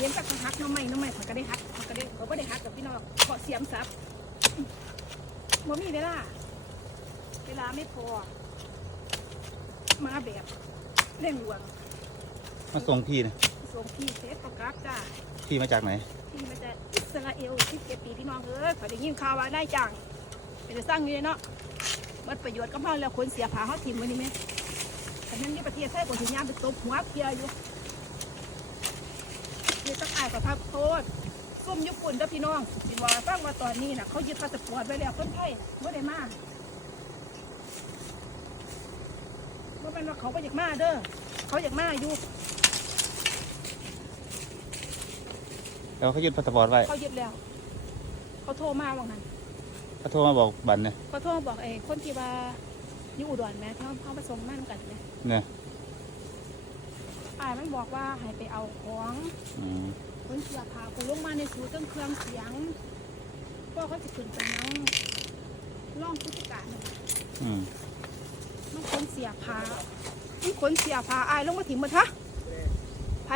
ม้น้ำใหม่เขาก็ได้ฮักเขาก็ได้เขาก็ได้ฮักกับพี่น้องเพราะเสียมซับบ่มีเวลาเวลาไม่พอ มาแบบเร่งด่วนมาส่งพี่นะส่งพี่เซฟประกราบจ้าพี่มาจากไหนที่มาจากอิสราเอล17ปีพี่น้องเอ้ยขอยได้ยินข่าวว่าได้จังเป็นจะสร้างอยู่เลยเนาะมันประโยชน์กับเราแล้วคนเสียผาเขาถิ่มวันนี้ไหมแต่นั้นนี่ประเทศไทยกว่าถึงยามไปตบหัวเคลียร์อยู่ เดี๋ยวต้องอายกับทับโทษส้มญี่ปุ่นเด้อพี่น้องสิว่าฟังว่าตอนนี้น่ะเขายึดพาสปอร์ตไว้แล้วคนไทยไม่ได้มาว่าเป็นว่าเขาก็อยากมาเด้อเขาอยากมาอยู่แล้วเขายึดพาสปอร์ตไว้เขายึดแล้ว เขาโทรมาว่างั้นเขาโทรมาบอกบัตรเนี่ยเขาโทรมาบอกไอ้คนที่ว่าอยู่อุดรแม่เขาเขามาส่งมั่นกันเนี่ยเนี่ยายมันบอกว่าให้ไปเอาของอืมคนเสียพากูลงมาในสูตั้งเครื่องเสียงพ่อเขาจะขึ้นไปนั่งร่องผู้จัดการน่ะอืมมันคนเสียพามันคนเสียพาอ้ายลงมาถิ่มมันฮะไผ